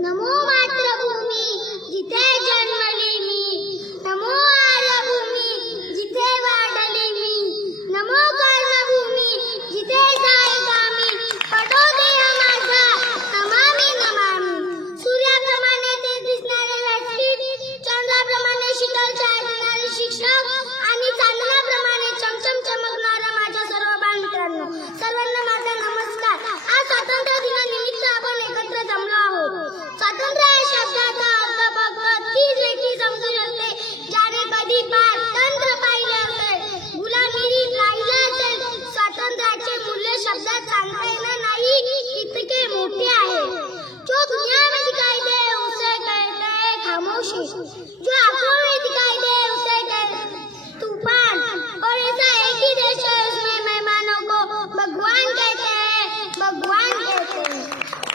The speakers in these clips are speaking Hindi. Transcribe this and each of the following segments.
¡Namor! खामोशी जो आँखों दिखाई दे, उसे कहते हैं तूफ़ान। और ऐसा एक ही देश है, उसमें मेहमानों को भगवान कहते हैं, भगवान कहते हैं।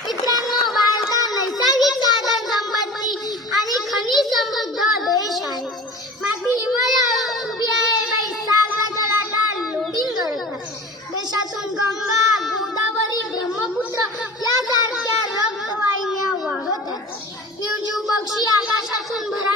मित्रांनो हा नैसर्गिक साधन, संपत्ती आणि खनिज समृद्ध देश आहे माती हिमालय देशातून गंगा, गोदावरी, ब्रह्मपुत्र यासारख्या रक्तवाहिन्या वाहत आहेत निर्जीव पक्षी आकाशातून mamá.